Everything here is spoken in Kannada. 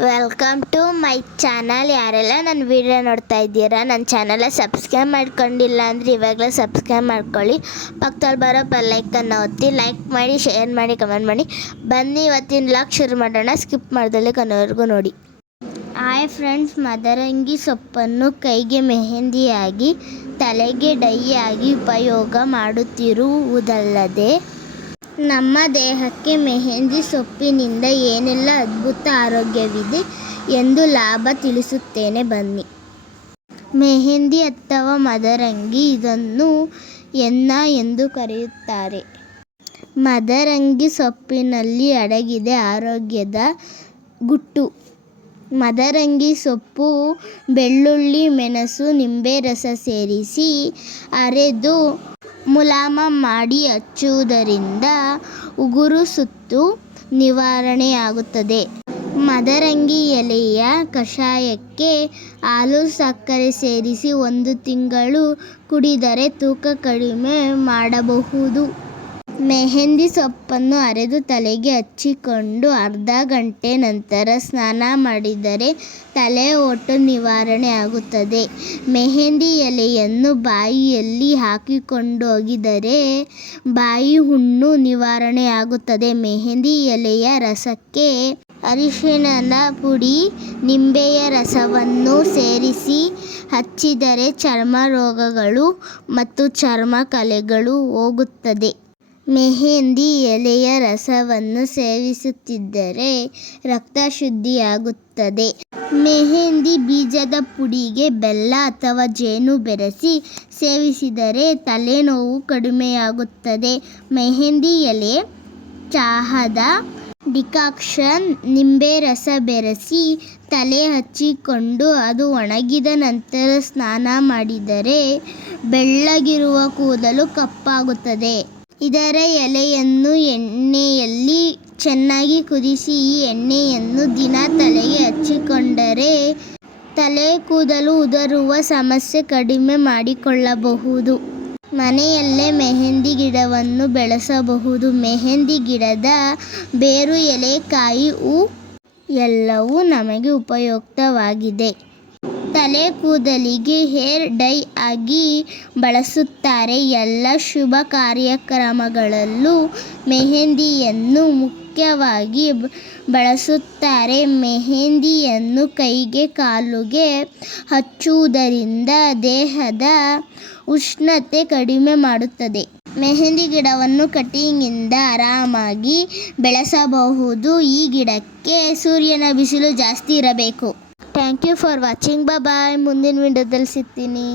ವೆಲ್ಕಮ್ ಟು ಮೈ ಚಾನಲ್ ಯಾರೆಲ್ಲ ನನ್ನ ವಿಡಿಯೋ ನೋಡ್ತಾ ಇದ್ದೀರಾ, ನನ್ನ ಚಾನಲ ಸಬ್ಸ್ಕ್ರೈಬ್ ಮಾಡ್ಕೊಂಡಿಲ್ಲ ಅಂದರೆ ಇವಾಗಲೇ ಸಬ್ಸ್ಕ್ರೈಬ್ ಮಾಡ್ಕೊಳ್ಳಿ. ಪಕ್ಕದಲ್ಲಿ ಬರೋ ಬೆಲ್ಲೈಕನ್ನು ಒತ್ತಿ ಲೈಕ್ ಮಾಡಿ ಶೇರ್ ಮಾಡಿ ಕಮೆಂಟ್ ಮಾಡಿ. ಬನ್ನಿ, ಇವತ್ತಿನ ಲಾಕ್ ಶುರು ಮಾಡೋಣ. ಸ್ಕಿಪ್ ಮಾಡ್ದಲ್ಲಿ ಕೊನೆವರೆಗೂ ನೋಡಿ. ಆಯ್ ಫ್ರೆಂಡ್ಸ್ ಮದರಂಗಿ ಸೊಪ್ಪನ್ನು ಕೈಗೆ ಮೆಹಂದಿಯಾಗಿ, ತಲೆಗೆ ಡೈಯಾಗಿ ಉಪಯೋಗ ಮಾಡುತ್ತಿರುವುದಲ್ಲದೆ ನಮ್ಮ ದೇಹಕ್ಕೆ ಮೆಹೆಂದಿ ಸೊಪ್ಪಿನಿಂದ ಏನೆಲ್ಲ ಅದ್ಭುತ ಆರೋಗ್ಯವಿದೆ ಎಂದು ಲಾಭ ತಿಳಿಸುತ್ತೇನೆ, ಬನ್ನಿ. ಮೆಹೆಂದಿ ಅಥವಾ ಮದರಂಗಿ ಇದನ್ನು ಎನ್ನ ಎಂದು ಕರೆಯುತ್ತಾರೆ. ಮದರಂಗಿ ಸೊಪ್ಪಿನಲ್ಲಿ ಅಡಗಿದೆ ಆರೋಗ್ಯದ ಗುಟ್ಟು. ಮದರಂಗಿ ಸೊಪ್ಪು, ಬೆಳ್ಳುಳ್ಳಿ, ಮೆಣಸು, ನಿಂಬೆ, ರಸ ಸೇರಿಸಿ ಅರೆದು ಮುಲಾಮ ಮಾಡಿ ಹಚ್ಚುವುದರಿಂದ ಉಗುರು ಸುತ್ತು ನಿವಾರಣೆಯಾಗುತ್ತದೆ. ಮದರಂಗಿ ಎಲೆಯ ಕಷಾಯಕ್ಕೆ ಹಾಲು, ಸಕ್ಕರೆ ಸೇರಿಸಿ ಒಂದು ತಿಂಗಳು ಕುಡಿದರೆ ತೂಕ ಕಡಿಮೆ ಮಾಡಬಹುದು. ಮೆಹಂದಿ ಸೊಪ್ಪನ್ನು ಅರೆದು ತಲೆಗೆ ಹಚ್ಚಿಕೊಂಡು ಅರ್ಧ ಗಂಟೆ ನಂತರ ಸ್ನಾನ ಮಾಡಿದರೆ ತಲೆ ಒಟ್ಟು ನಿವಾರಣೆ ಆಗುತ್ತದೆ. ಮೆಹಂದಿ ಎಲೆಯನ್ನು ಬಾಯಿಯಲ್ಲಿ ಹಾಕಿಕೊಂಡೋಗಿದರೆ ಬಾಯಿ ಹುಣ್ಣು ನಿವಾರಣೆ ಆಗುತ್ತದೆ. ಮೆಹಂದಿ ಎಲೆಯ ರಸಕ್ಕೆ ಅರಿಶಿಣನ ಪುಡಿ, ನಿಂಬೆಯ ರಸವನ್ನು ಸೇರಿಸಿ ಹಚ್ಚಿದರೆ ಚರ್ಮ ರೋಗಗಳು ಮತ್ತು ಚರ್ಮ ಕಲೆಗಳು ಹೋಗುತ್ತದೆ. ಮೆಹಂದಿ ಎಲೆಯ ರಸವನ್ನು ಸೇವಿಸುತ್ತಿದ್ದರೆ ರಕ್ತ ಶುದ್ಧಿಯಾಗುತ್ತದೆ. ಮೆಹೆಂದಿ ಬೀಜದ ಪುಡಿಗೆ ಬೆಲ್ಲ ಅಥವಾ ಜೇನು ಬೆರೆಸಿ ಸೇವಿಸಿದರೆ ತಲೆನೋವು ಕಡಿಮೆಯಾಗುತ್ತದೆ. ಮೆಹೆಂದಿ ಎಲೆ, ಚಹಾದ, ಡಿಕಾಕ್ಷನ್, ನಿಂಬೆ ರಸ ಬೆರೆಸಿ ತಲೆ ಹಚ್ಚಿಕೊಂಡು ಅದು ಒಣಗಿದ ನಂತರ ಸ್ನಾನ ಮಾಡಿದರೆ ಬೆಳ್ಳಗಿರುವ ಕೂದಲು ಕಪ್ಪಾಗುತ್ತದೆ. ಇದರ ಎಲೆಯನ್ನು ಎಣ್ಣೆಯಲ್ಲಿ ಚೆನ್ನಾಗಿ ಕುದಿಸಿ ಈ ಎಣ್ಣೆಯನ್ನು ದಿನ ತಲೆಗೆ ಹಚ್ಚಿಕೊಂಡರೆ ತಲೆ ಕೂದಲು ಉದುರುವ ಸಮಸ್ಯೆ ಕಡಿಮೆ ಮಾಡಿಕೊಳ್ಳಬಹುದು. ಮನೆಯಲ್ಲೇ ಮೆಹೆಂದಿ ಗಿಡವನ್ನು ಬೆಳೆಸಬಹುದು. ಮೆಹಂದಿ ಗಿಡದ ಬೇರು ಎಲೆ ಕಾಯಿ ಹೂ ಎಲ್ಲವೂ ನಮಗೆ ಉಪಯುಕ್ತವಾಗಿದೆ. ತಲೆ ಕೂದಲಿಗೆ ಹೇರ್ ಡೈ ಆಗಿ ಬಳಸುತ್ತಾರೆ. ಎಲ್ಲ ಶುಭ ಕಾರ್ಯಕ್ರಮಗಳಲ್ಲೂ ಮೆಹೆಂದಿಯನ್ನು ಮುಖ್ಯವಾಗಿ ಬಳಸುತ್ತಾರೆ. ಮೆಹೆಂದಿಯನ್ನು ಕೈಗೆ ಕಾಲುಗೆ ಹಚ್ಚುವುದರಿಂದ ದೇಹದ ಉಷ್ಣತೆ ಕಡಿಮೆ ಮಾಡುತ್ತದೆ. ಮೆಹೆಂದಿ ಗಿಡವನ್ನು ಕಟಿಂಗಿಂದ ಆರಾಮಾಗಿ ಬೆಳೆಸಬಹುದು. ಈ ಗಿಡಕ್ಕೆ ಸೂರ್ಯನ ಬಿಸಿಲು ಜಾಸ್ತಿ ಇರಬೇಕು. thank you for watching bye ಮುಂದಿನ ವಿಡಿಯೋದಲ್ಲಿ ಸಿಗ್ತೀನಿ